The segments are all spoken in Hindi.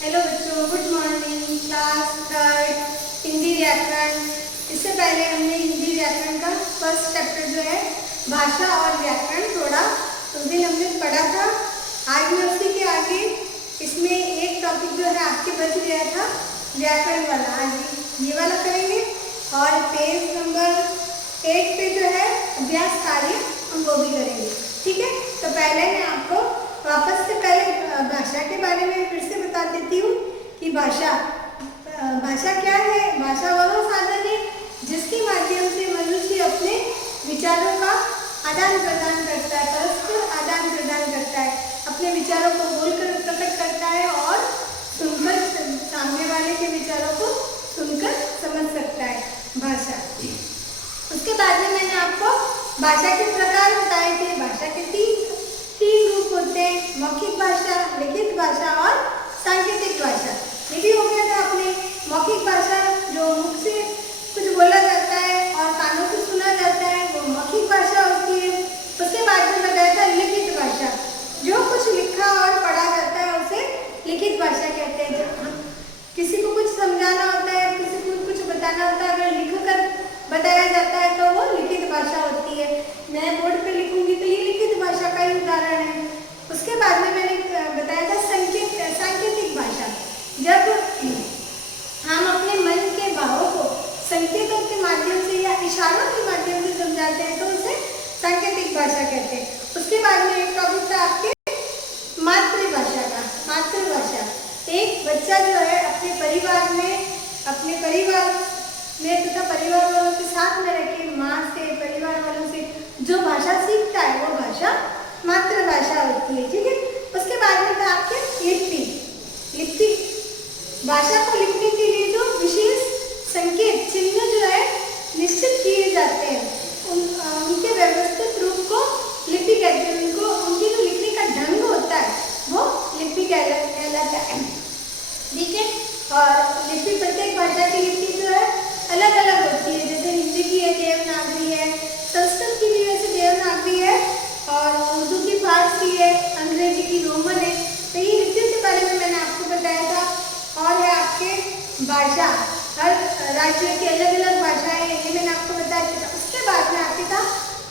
हेलो बच्चों, good morning. Class third Hindi व्याकरण। इससे पहले हमने हिंदी व्याकरण का फर्स्ट चैप्टर जो है भाषा और व्याकरण थोड़ा उस दिन हमने पढ़ा था। आज मैं उसी के आगे इसमें एक टॉपिक जो है आपके बच गया था व्याकरण वाला, आज ये वाला करेंगे। और पेज नंबर 8 पे जो है अभ्यास कार्य हम वो भी करेंगे, ठीक है। तो पहले मैं आपको वापस से पहले भाषा के बारे में फिर से बता देती हूँ कि भाषा क्या है। भाषा वह साधन है जिसके माध्यम से मनुष्य अपने विचारों का आदान प्रदान करता है, परस्पर आदान प्रदान करता है, अपने विचारों को बोलकर प्रकट करता है और सुनकर सामने वाले के विचारों को सुनकर समझ सकता है भाषा। उसके बाद में मैंने आपको भाषा के प्रकार बताए थे। भाषा के तीन रूप होते हैं, मौखिक भाषा, लिखित भाषा और सांकेतिक भाषा। ये भी हो गया था अपने मौखिक भाषा जो मुख से कुछ बोला जाता है और कानों से सुना जाता है, वो मौखिक भाषा होती है। उसके बाद में बताया था लिखित भाषा, जो कुछ लिखा और पढ़ा जाता है उसे लिखित भाषा कहते हैं। जब किसी को कुछ समझाना होता है, किसी को कुछ बताना होता है, अगर लिख कर बताया जाता है तो वो लिखित भाषा होती है। मैं बोर्ड पे लिखूंगी तो ये लिखित भाषा का ही उदाहरण है। उसके बाद में मैंने बताया था सांकेतिक भाषा। जब हम अपने मन के भावों को संकेतों के माध्यम से या इशारों के माध्यम से समझाते हैं तो उसे सांकेतिक भाषा कहते हैं। उसके बाद में एक टॉपिक था आपके मातृभाषा का। मातृभाषा, एक बच्चा जो है अपने परिवार में तथा परिवार वालों के साथ में रह के माँ से, परिवार वालों से जो भाषा सीखता है वो भाषा मातृभाषा होती है, ठीक है। उसके बाद में था आपके लिपि। भाषा को लिखने के लिए जो विशेष संकेत चिन्ह जो है निश्चित किए जाते हैं, उनके व्यवस्थित रूप को लिपि कहते हैं। उनकी जो लिखने का ढंग होता है वो लिपि कहलाता है, ठीक है। और लिपि, प्रत्येक भाषा की लिपि जो है अलग अलग होती है। जैसे हिंदी की है देवनागरी है, संस्कृत की भी वैसे देवनागरी है, और उर्दू की फारसी है, अंग्रेजी की रोमन है। तो ये लिपियों के बारे में मैंने आपको बताया था। और है आपके भाषा, हर राज्य की अलग अलग भाषाएं हैं, ये मैंने आपको बताया था। उसके बाद में आपके था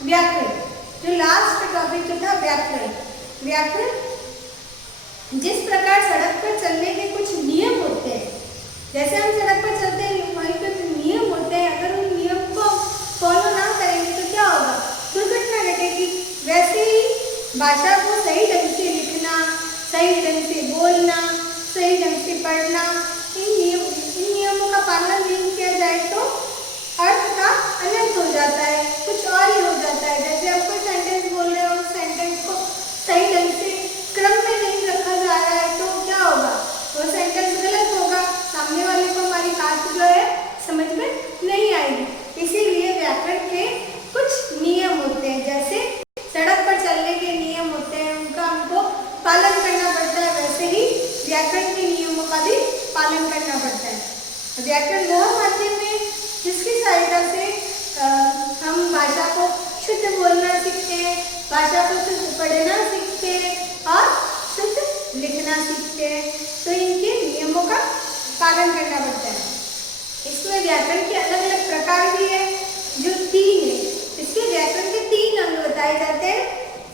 व्याकरण, जो लास्ट टॉपिक जो था व्याकरण जिस प्रकार सड़क पर चलने के कुछ नियम होते हैं, जैसे हम सड़क पर चलते हैं वहीं पर नियम होते हैं, अगर उन नियम को फॉलो ना करेंगे तो क्या होगा, दुर्घटना घटेगी। वैसे ही भाषा को सही ढंग से लिखना, सही ढंग से बोलना, सही ढंग से पढ़ना, इन नियमों का पालन नहीं किया जाए तो अर्थ का अनर्थ हो जाता है, कुछ और ही हो जाता है। जैसे आप कोई सेंटेंस बोल रहे हो, उस सेंटेंस को सही ढंग से क्रम में नहीं रखा जा रहा है तो क्या होगा, वो सेंटेंस गलत होगा, सामने वाले को हमारी बात जो है समझ में नहीं आएगी। इसीलिए व्याकरण के कुछ नियम होते हैं, जैसे सड़क पर चलने के नियम होते हैं, उनका हमको पालन करना पड़ता है, वैसे ही व्याकरण के नियमों का भी पालन करना पड़ता है। व्याकरण वह माध्यम है जिसकी सहायता से हम भाषा को शुद्ध बोलना सीखते हैं, भाषा को शुद्ध पढ़ना सीखते हैं और शुद्ध लिखना सीखते हैं। तो इनके नियमों का पालन करना पड़ता है। इसमें व्याकरण के अलग अलग प्रकार भी है, जो 3 है। इसके व्याकरण के 3 अंग बताए जाते हैं।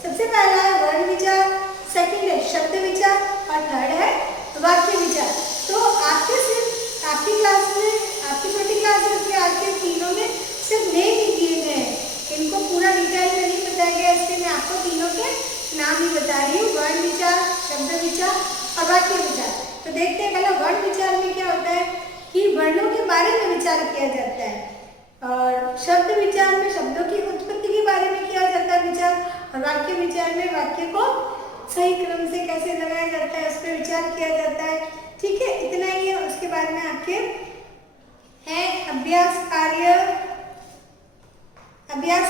सबसे पहला है वर्ण विचार, सेकंड है शब्द विचार और थर्ड है वाक्य विचार। तो आपकी क्लास में, आपकी छोटी क्लास में आपके तीनों में सिर्फ नेम ही दिए गए हैं, इनको पूरा डिटेल में नहीं बताया गया, इसलिए मैं आपको तीनों के नाम ही बता रही हूँ, वर्ण विचार, शब्द विचार और वाक्य विचार। तो देखते हैं पहले वर्ण विचार में क्या होता है कि वर्णों के बारे में विचार किया जाता है, और शब्द विचार में शब्दों की उत्पत्ति के बारे में किया जाता है विचार, और वाक्य विचार में वाक्य को सही क्रम से कैसे लगाया जाता है उस पर विचार किया जाता है, ठीक है। इतना ही है। उसके बाद में आपके है अभ्यास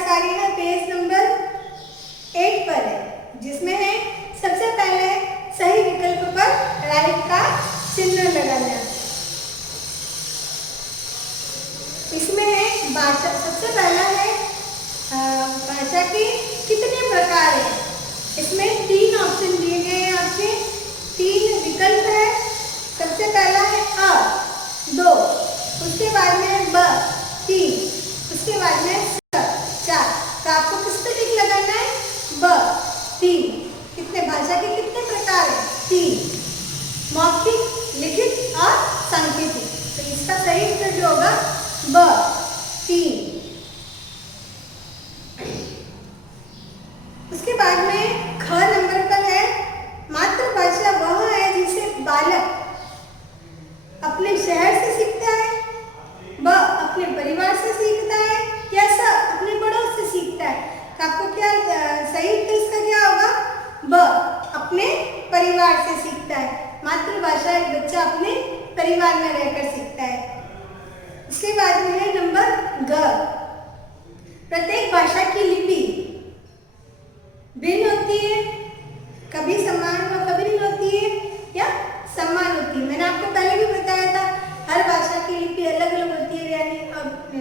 कार्य है पेज नंबर 8 पर है, जिसमें है सबसे पहले सही विकल्प पर राइट का चिन्ह लगाना। इसमें है भाषा, सबसे पहला है भाषा के कितने प्रकार हैं। इसमें 3 ऑप्शन दिए गए हैं आपके, 3 विकल्प है। उसके बाद में है ब 3, उसके बाद में है स 4। तो आपको किस पे टिक लगाना है? ब 3। कितने भाषा के कितने प्रकार है? 3, मौखिक, लिखित और सांकेतिक। तो इसका सही उत्तर जो होगा ब 3। उसके बाद में ख नंबर पर है मातृभाषा वह है जिसे बालक अपने शहर से सीखता है, ब अपने परिवार से सीखता है, या स अपने बड़ों से सीखता है। तो आपको क्या सही उत्तर इसका क्या होगा? ब अपने परिवार से सीखता है। मातृभाषा एक बच्चा अपने परिवार में रहकर सीखता है। उसके बाद में है नंबर ग, प्रत्येक भाषा की लिपि भिन्न होती है, कभी समान और कभी भिन्न होती है या समान होती है। मैंने आपको पहले भी बताया था हर भाषा की लिपि अलग अलग होती है, यानी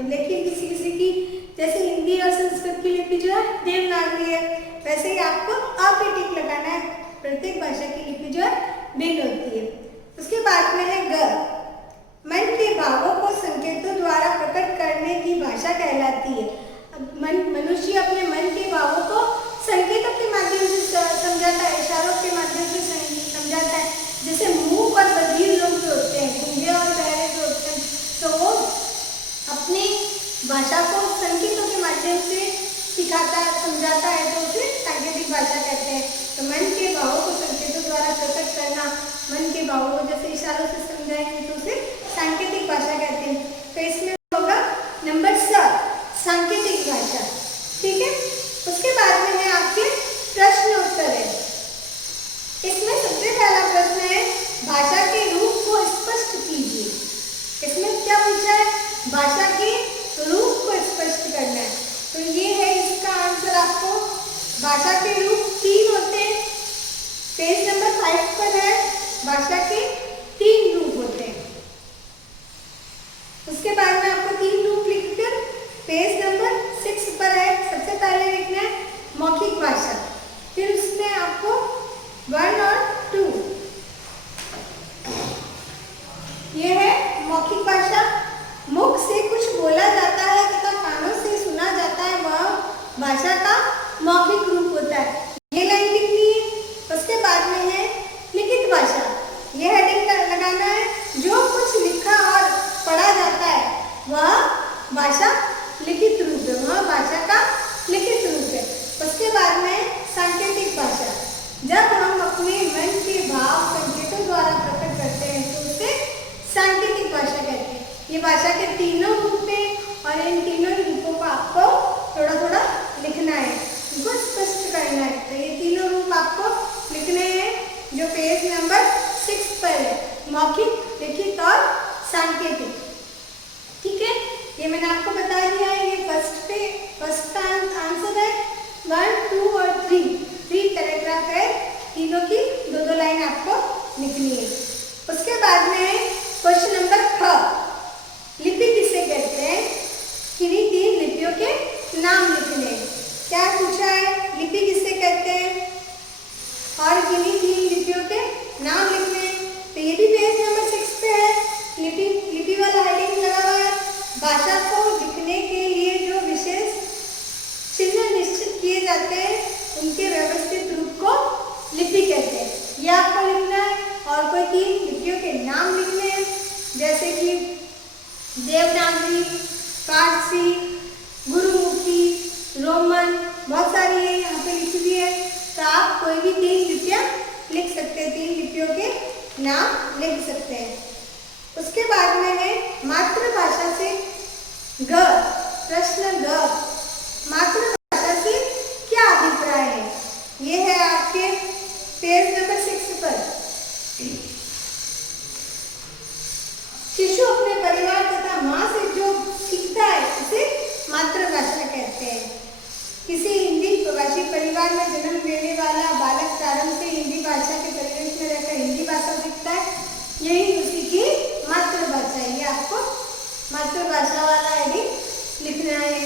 लेकिन किसी किसी की जैसे हिंदी और संस्कृत की लिपि जो है देवनागरी है, वैसे ही आपको अब भी टिक लगाना है, प्रत्येक भाषा की लिपि जो है भिन्न होती है। उसके बाद में है ग, मन के भावों को संकेतों द्वारा प्रकट करने की भाषा कहलाती है। मनुष्य अपने मन के भावों को संकेतों के माध्यम से समझाता है, इशारों के माध्यम से समझाता है। जैसे मूक और बधिर लोग जो होते हैं, गूंगे और बहरे जो होते हैं, तो वो अपनी भाषा को संकेतों के माध्यम से सिखाता है, समझाता है, तो उसे सांकेतिक भाषा कहते हैं। तो मन के भावों को संकेतों द्वारा प्रकट करना, मन के भावों को जैसे इशारों से समझाएंगे तो उसे सांकेतिक भाषा कहते हैं। तो इसमें होगा नंबर स, सांकेतिक भाषा। ठीक है। उसके बाद में है आपके प्रश्न उत्तर है। इसमें सबसे पहला प्रश्न है भाषा के रूप को स्पष्ट कीजिए। इसमें क्या पूछा है? भाषा के रूप को स्पष्ट करना है। तो ये है इसका आंसर। आपको भाषा के रूप 3 होते हैं। पेज नंबर 5 पर है, भाषा के 3 रूप होते हैं। उसके बाद में आपको 3 रूप लिखकर पेज नंबर 6 पर है। सबसे पहले लिखना है मौखिक भाषा, फिर उसमें आपको 1 और 2। यह है मौखिक भाषा। मुख से कुछ बोला जाता है तथा कानों से सुना जाता है, वह भाषा का मौखिक रूप होता है। ये लाइन लिखनी है। उसके बाद में है लिखित भाषा। यह हेडिंग लगाना है, जो कुछ लिखा और पढ़ा जाता है वह भाषा लिखित रूप है, वह भाषा का लिखित रूप है। उसके बाद में सांकेतिक भाषा। जब हम अपने मन के भाव संकेतों द्वारा प्रकट करते हैं तो उसे सांकेतिक भाषा कहते हैं। ये भाषा के 3 रूप हैं और इन 3 रूपों को आपको थोड़ा थोड़ा लिखना है, इनको स्पष्ट करना है। तो ये 3 रूप आपको लिखने हैं जो पेज नंबर 6 पर है, मौखिक, लिखित और सांकेतिक। ठीक है, ये मैंने आपको बता दिया है। ये फर्स्ट आंसर है 1, 2 और 3 पैराग्राफ है, तीनों की 2-2 लाइन आपको लिखनी है। उसके बाद में है क्वेश्चन नंबर ख, लिपि किसे कहते हैं? किन्हीं 3 लिपियों के नाम लिखने। क्या पूछा है? लिपि किसे कहते हैं और किन्हीं 3 लिपियों के नाम लिखने। तो ये भी पेज नंबर 6 पे है, लिपि वाला हेडिंग लगा हुआ है। भाषा को लिखने के लिए जो विशेष चिन्ह निश्चित किए जाते हैं उनके व्यवस्थित रूप को लिपि कहते हैं। ये आपको लिखना है और कोई 3 लिपियों के नाम लिखने हैं, जैसे कि देवनागरी, फारसी, गुरुमुखी, रोमन, बहुत सारी है यहाँ पे लिखी हुई है। तो आप कोई भी 3 लिपियाँ लिख सकते हैं, 3 लिपियों के नाम लिख सकते हैं। उसके बाद में है मातृभाषा से ग, प्रश्न ग, मातृभाषा से क्या अभिप्राय है? ये है आपके पेज नंबर 6 पर। शिशु अपने परिवार तथा माँ से जो सीखता है उसे मातृभाषा कहते हैं। किसी हिंदी प्रवासी परिवार में जन्म लेने वाला बालक प्रारंभ से हिंदी भाषा के परिवेश में रहकर हिंदी भाषा सीखता है, यही उसी की मातृभाषा है। ये आपको मातृभाषा वाला हेडिंग लिखना है।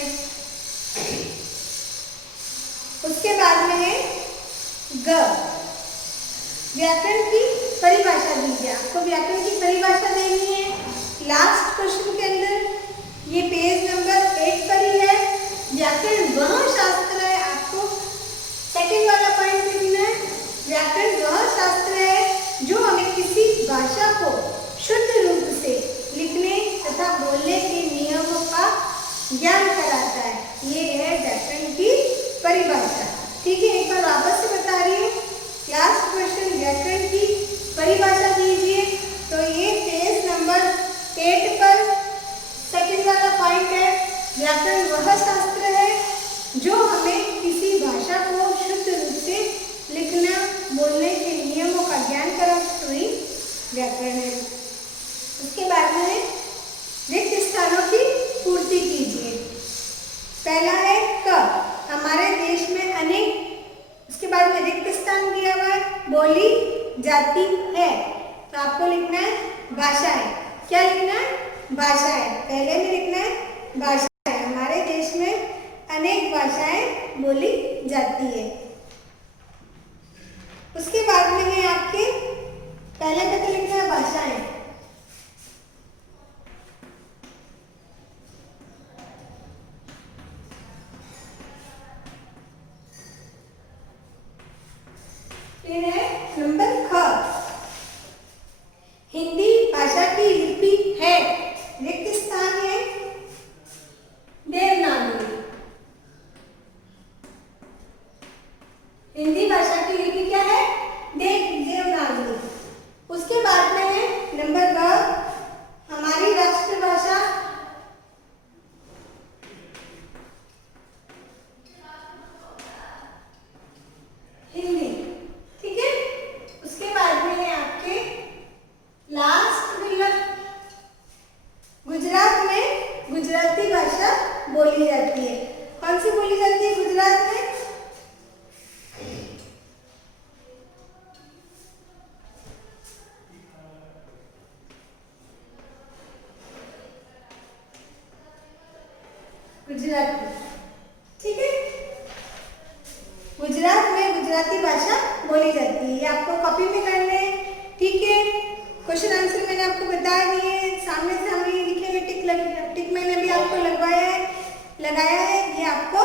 उसके बाद में है ग, व्याकरण की परिभाषा दीजिए। आपको व्याकरण की परिभाषा देनी है। लास्ट क्वेश्चन के अंदर ये पेज नंबर 8 पर ही है। व्याकरण वह शास्त्र है, आपको सेकंड वाला पॉइंट लिखना है। व्याकरण वह शास्त्र है जो हमें किसी भाषा को शुद्ध रूप से लिखने तथा बोलने के नियमों का ज्ञान कराता है। ये है व्याकरण की परिभाषा। ठीक है, एक बार वापस से बता रही हूँ। लास्ट क्वेश्चन व्याकरण की परिभाषा कीजिए। तो ये पेज नंबर 8 पर सेकंड वाला पॉइंट है। व्याकरण वह शास्त्र है जो हमें किसी भाषा को शुद्ध रूप से लिखना बोलने के नियमों का ज्ञान कराता हुई व्याकरण है। उसके बाद में रिक्त स्थानों की पूर्ति कीजिए। पहला है क, हमारे देश में अनेक, उसके बाद में रिक्त स्थान दिया हुआ है, बोली जाती है। तो आपको लिखना है भाषाएं। क्या लिखना है? भाषाएं। पहले में लिखना है भाषाएं। हमारे देश में अनेक भाषाएं बोली जाती है। उसके बाद में है आपके पहले में तो लिखना है भाषाएं। फिर है नंबर ख, हिंदी भाषा की लिपि है। रिक्त स्थान है देवनागरी। हिंदी भाषा की लिपि क्या है? देवनागरी। उसके बाद में है नंबर ब, हमारी राष्ट्रभाषा हिंदी। ठीक है, उसके बाद में है आपके लास्ट विकल्प, गुजरात में गुजराती भाषा बोली जाती है। कौन सी बोली जाती है गुजरात में? गुजराती। ठीक है, गुजरात में गुजराती भाषा बोली जाती है। ये आपको कॉपी में करना है। ठीक है, क्वेश्चन आंसर मैंने आपको बता दिए, सामने से हमें लिखे हुए टिक मैंने भी आपको लगाया है। ये आपको